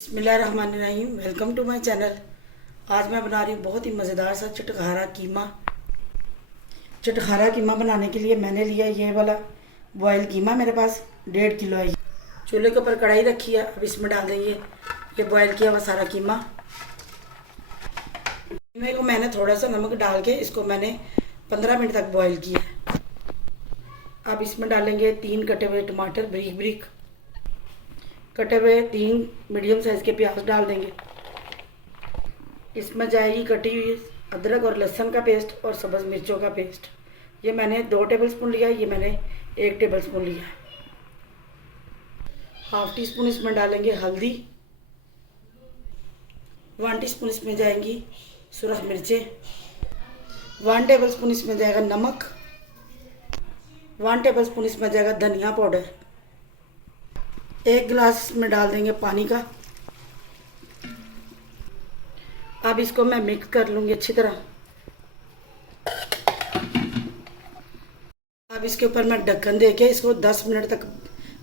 बिस्मिल्लाहिर्रहमानिर्रहीम। Welcome to my channel. आज मैं बना रही हूँ बहुत ही मज़ेदार सा चटखारा कीमा। चटखारा कीमा बनाने के लिए मैंने लिया ये वाला बॉयल कीमा, मेरे पास 1.5 किलो है। चूल्हे के ऊपर कढ़ाई रखी है। अब इसमें डाल देंगे ये बॉयल किया हुआ सारा कीमा। कीमे को मैंने थोड़ा सा नमक डाल के इसको मैंने 15 मिनट तक बॉयल किया। अब इसमें डालेंगे 3 कटे हुए टमाटर बारीक बारीक, कटे हुए 3 मीडियम साइज़ के प्याज डाल देंगे। इसमें जाएगी कटी हुई अदरक और लहसुन का पेस्ट और सब्ज़ मिर्चों का पेस्ट। ये मैंने 2 टेबलस्पून लिया है, ये मैंने 1 टेबलस्पून लिया है। हाफ टी स्पून इसमें डालेंगे हल्दी, 1 टीस्पून इसमें जाएंगी सुरख मिर्चें, 1 टेबलस्पून इसमें जाएगा नमक, 1 टेबलस्पून इसमें जाएगा धनिया पाउडर, 1 गिलास में डाल देंगे पानी का। अब इसको मैं मिक्स कर लूँगी अच्छी तरह। अब इसके ऊपर मैं ढक्कन देके इसको 10 मिनट तक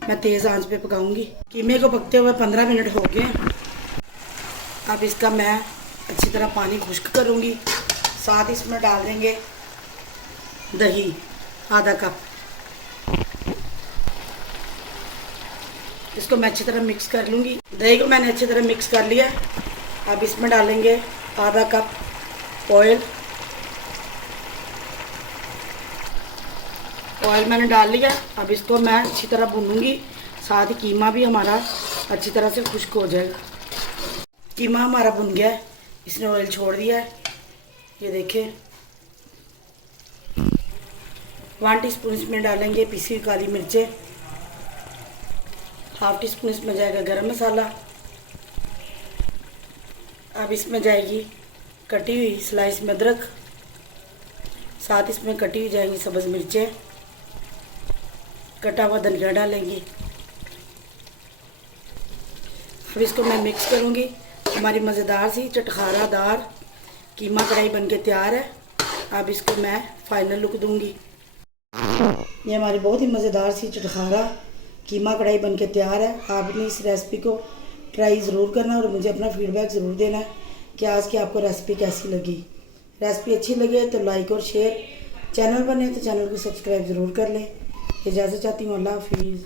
मैं तेज़ आंच पे पकाऊंगी। कीमे को पकते हुए 15 मिनट हो गए। अब इसका मैं अच्छी तरह पानी खुश्क करूँगी। साथ इसमें डाल देंगे दही आधा कप। इसको मैं अच्छी तरह मिक्स कर लूँगी। दही को मैंने अच्छी तरह मिक्स कर लिया। अब इसमें डालेंगे आधा कप ऑयल। ऑयल मैंने डाल लिया। अब इसको मैं अच्छी तरह भूनूंगी, साथ ही कीमा भी हमारा अच्छी तरह से खुश्क हो जाएगा। कीमा हमारा भुन गया है, इसने ऑयल छोड़ दिया है। ये देखिए 1 टीस्पून इसमें डालेंगे पिसी हुई काली मिर्चें, हाफ टी स्पून इसमें जाएगा गरम मसाला। अब इसमें जाएगी कटी हुई स्लाइस में अदरक, साथ इसमें कटी हुई जाएंगी सब्ज़ मिर्चें, कटा हुआ धनिया डालेंगी। अब इसको मैं मिक्स करूँगी। हमारी मज़ेदार सी चटखारादार कीमा कढ़ाई बनके तैयार है। अब इसको मैं फाइनल लुक दूँगी। ये हमारी बहुत ही मज़ेदार सी चटखारा कीमा कढ़ाई बनके तैयार है। आपने इस रेसिपी को ट्राई ज़रूर करना और मुझे अपना फीडबैक ज़रूर देना है कि आज की आपको रेसिपी कैसी लगी। रेसिपी अच्छी लगे तो लाइक और शेयर, चैनल बने तो चैनल को सब्सक्राइब ज़रूर कर लें। इजाज़त चाहती हूँ। अल्लाह हाफिज़।